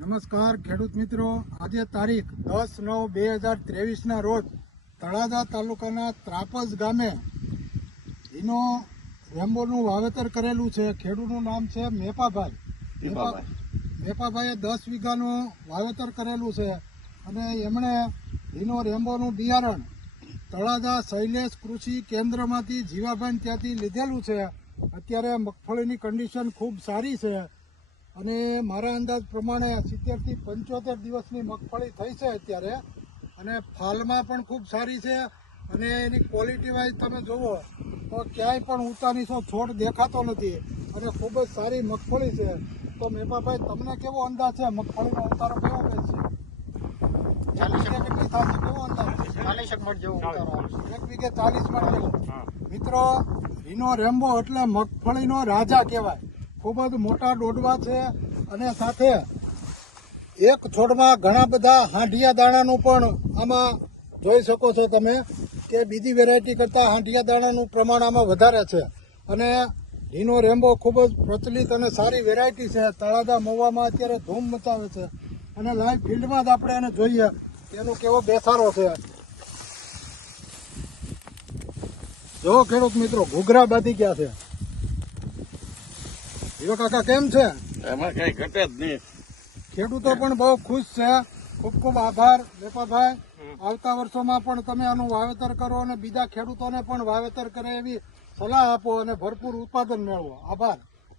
નમસ્કાર ખેડૂત મિત્રો, આજે તારીખ 10/9/2023ના રોજ તળાજા તાલુકાના ત્રાપજ ગામે એનો રેમ્બોનું વાવેતર કરેલું છે. ખેડૂતનું નામ છે મેપાભાઈ. મેપાભાઈએ 10 વીઘાનું વાવેતર કરેલું છે અને એમણે એનો રેમ્બોનું બિયારણ તળાજા શૈલેષ કૃષિ કેન્દ્રમાંથી જીવાભાઈ ત્યાંથી લીધેલું છે. અત્યારે મગફળીની કન્ડિશન ખૂબ સારી છે અને મારા અંદાજ પ્રમાણે 70 થી 75 દિવસની મગફળી થઈ છે અત્યારે, અને ફાલમાં પણ ખૂબ સારી છે અને એની ક્વોલિટી વાઇઝ તમે જુઓ તો ક્યાંય પણ ઊંચાનીસો છોડ દેખાતો નથી અને ખૂબ જ સારી મગફળી છે. તો મેપાભાઈ, તમને કેવો અંદાજ છે મગફળીનો ઉતારો કેવો બેસશે? 40 કેટલી થશે, કેવો અંદાજ? 40 મણ જેવો ઉતારો આવશે. 1 વીઘે 40 મણ જેવો. મિત્રો, રીનો રેમ્બો એટલે મગફળીનો રાજા કહેવાય. ખૂબ જ મોટા ડોડવા છે અને સાથે એક છોડમાં ઘણા બધા હાંઢિયા દાણાનું પણ આમાં જોઈ શકો છો તમે કે બીજી વેરાયટી કરતાં હાંઢિયા દાણાનું પ્રમાણ આમાં વધારે છે. અને રીનો રેમ્બો ખૂબ જ પ્રચલિત અને સારી વેરાયટી છે. તળાજા મહુવામાં અત્યારે ધૂમ મચાવે છે અને લાઈવ ફિલ્ડમાં જ આપણે એને જોઈએ એનો કેવો બેસારો છે. જો ખેડૂત મિત્રો, ઘૂઘરા બાંધી ગયા છે. હીરો કાકા, કેમ છે? એમાં કઈ ઘટે જ નહીં. ખેડૂતો પણ બહુ ખુશ છે. ખૂબ ખૂબ આભાર મેપાભાઈ. આવતા વર્ષોમાં પણ તમે આનું વાવેતર કરો અને બીજા ખેડૂતોને પણ વાવેતર કરે એવી સલાહ આપો અને ભરપૂર ઉત્પાદન મેળવો. આભાર.